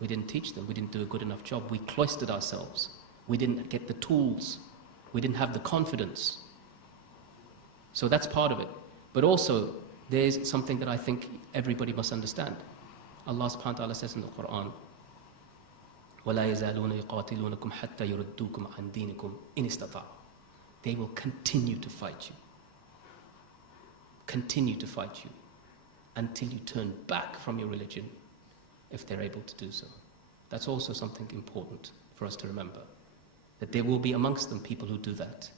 We didn't teach them. We didn't do a good enough job. We cloistered ourselves. We didn't get the tools. We didn't have the confidence. So that's part of it. But also, there's something that I think everybody must understand. Allah subhanahu wa ta'ala says in the Quran, وَلَا يَزَالُونَ يُقَاتِلُونَكُمْ حَتَّى يُرُدُّوكُمْ عَنْ دِينِكُمْ إِنِ اسْتَطَاعُوا. They will continue to fight you. Continue to fight you until you turn back from your religion, if they're able to do so. That's also something important for us to remember. That there will be amongst them people who do that.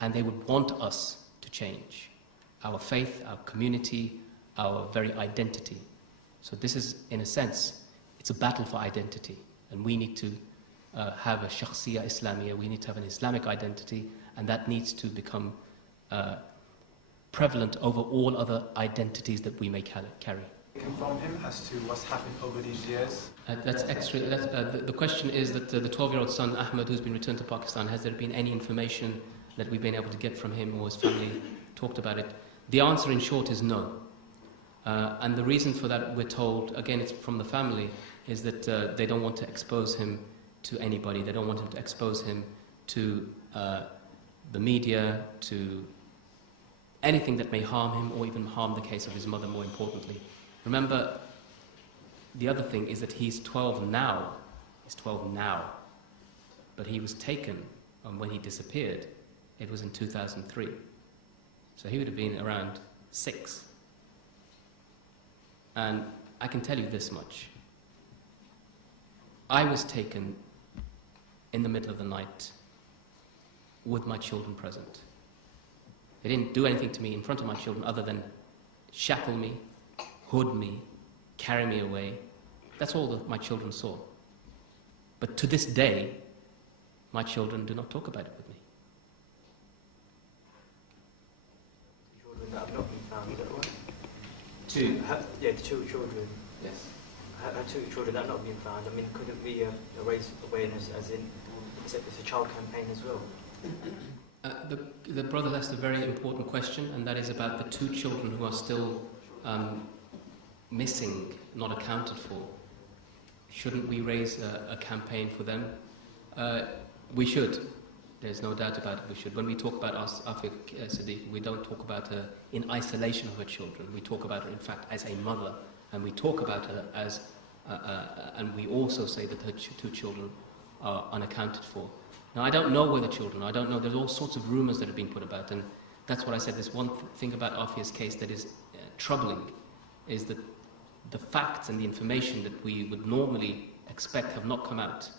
And they would want us to change our faith, our community, our very identity. So this is, in a sense, it's a battle for identity. And we need to have a shakhsiyya Islamiyya, we need to have an Islamic identity, and that needs to become prevalent over all other identities that we may carry. From him as to what's happened over these years? That's extra. The question is that the 12-year-old son, Ahmed, who's been returned to Pakistan, has there been any information that we've been able to get from him or his family talked about it? The answer in short is no. And the reason for that, we're told, again, it's from the family, is that they don't want to expose him to anybody. They don't want him to expose him to the media, to anything that may harm him or even harm the case of his mother, more importantly. Remember, the other thing is that he's 12 now. He's 12 now. But he was taken, and when he disappeared, it was in 2003. So he would have been around 6. And I can tell you this much. I was taken in the middle of the night with my children present. They didn't do anything to me in front of my children other than shackle me, hood me, carry me away. That's all that my children saw. But to this day, my children do not talk about it with me. Children that have not been found, is that right? Two? Yeah, the two children. Yes. Two children that have not been found. I mean, couldn't we raise awareness as in, it's a child campaign as well? The brother asked a very important question, and that is about the 2 children who are still missing, not accounted for. Shouldn't we raise a campaign for them? We should. There's no doubt about it, we should. When we talk about Afia Siddiqui, we don't talk about her in isolation of her children. We talk about her, in fact, as a mother. And we talk about her as, and we also say that her 2 children are unaccounted for. Now, I don't know where the children are. I don't know. There's all sorts of rumors that have been put about. And that's what I said. There's one thing about Afia's case that is troubling, is that the facts and the information that we would normally expect have not come out.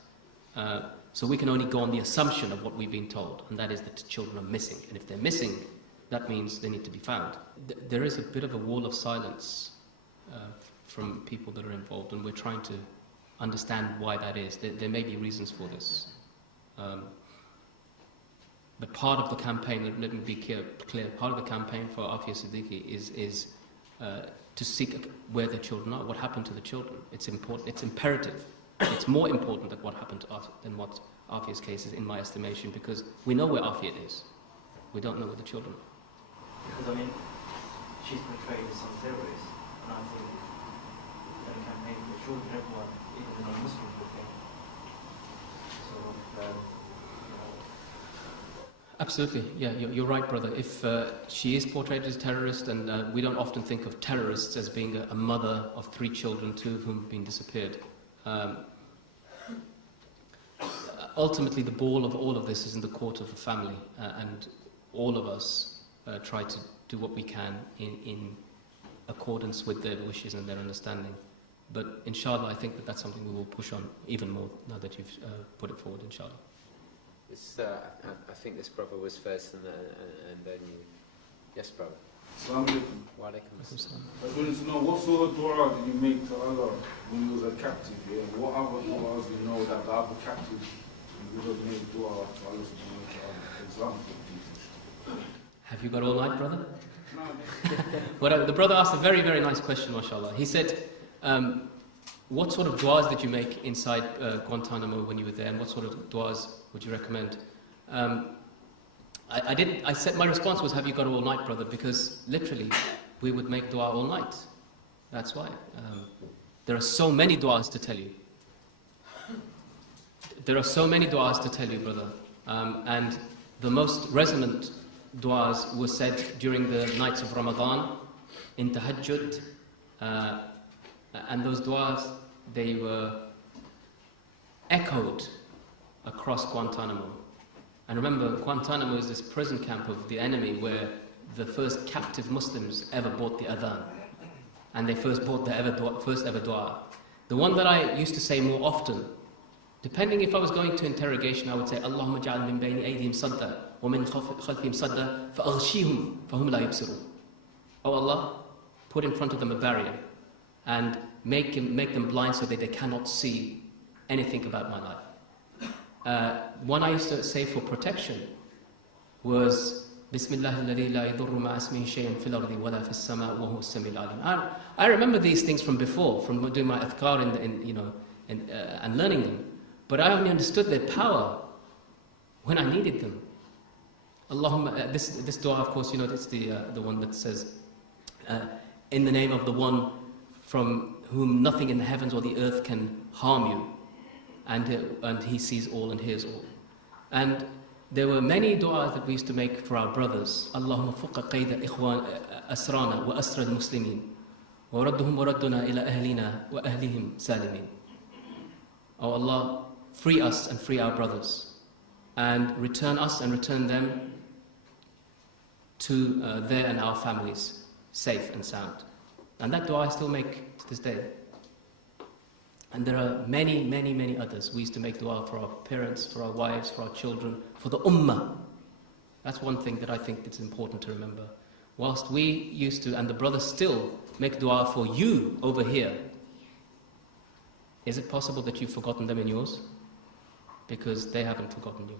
So we can only go on the assumption of what we've been told, and that is that the children are missing. And if they're missing, that means they need to be found. There is a bit of a wall of silence from people that are involved, and we're trying to understand why that is. There may be reasons for this. But part of the campaign, let me be clear, part of the campaign for Afia Siddiqui is to seek where the children are, what happened to the children. It's important, it's imperative. It's more important than what happened to us than what Afia's case is, in my estimation, because we know where Afia is. We don't know where the children are. Because, I mean, she's portrayed as some terrorist, and I think that a campaign for the children, everyone, even the non-Muslims, would think. So, Absolutely, yeah, you're right, brother. If she is portrayed as a terrorist, and we don't often think of terrorists as being a mother of 3 children, 2 of whom have been disappeared. Ultimately, the ball of all of this is in the court of the family, and all of us try to do what we can in accordance with their wishes and their understanding. But inshallah, I think that that's something we will push on even more now that you've put it forward, inshallah. I think this brother was first and then you. Yes, brother. Assalamu alaikum. Wa alaikum assalam. I just wanted to know, what sort of dua did you make to Allah when you was a captive here? What other duas do you know that the other captives would have made dua to Allah subhanahu wa ta'ala? Example, please. Have you got all night, brother? No. Well, the brother asked a very, very nice question, mashallah. He said, what sort of duas did you make inside Guantanamo when you were there, and what sort of duas would you recommend? I said, my response was, have you got all night, brother? Because literally, we would make dua all night. That's why. There are so many duas to tell you. There are so many du'as to tell you, brother. And the most resonant du'as were said during the nights of Ramadan, in tahajjud. And those du'as, they were echoed across Guantanamo. And remember, Guantanamo is this prison camp of the enemy where the first captive Muslims ever bought the adhan. And they first bought the first ever dua. The one that I used to say more often, depending if I was going to interrogation, I would say, Allahumma ja'al min bayni aydihim sadda, wa min khalfihim sadda, fa'aghshihum, fahum la yubsirun. Oh Allah, put in front of them a barrier and make them blind so that they cannot see anything about my life. One I used to say for protection was Bismillah alladhi la yadurru ma'a ismihi shay'un fil ardi wala fis sama' wa huwa as-sami'ul alim. I remember these things from before, from doing my adhkar and learning them, but I only understood their power when I needed them. Allahumma, this dua, of course, it's the one that says, in the name of the one from whom nothing in the heavens or the earth can harm you, and he sees all and hears all. And there were many du'as that we used to make for our brothers. Allahumma fuqqa qayda ikhwan asrana wa asra al-muslimin wa radduhum wa radduna ila ahlina wa ahlihim salimin. Oh Allah, free us and free our brothers, and return us and return them to their and our families, safe and sound. And that dua I still make to this day. And there are many, many, many others. We used to make dua for our parents, for our wives, for our children, for the ummah. That's one thing that I think it's important to remember. Whilst we used to, and the brothers still, make dua for you over here, is it possible that you've forgotten them in yours? Because they haven't forgotten you.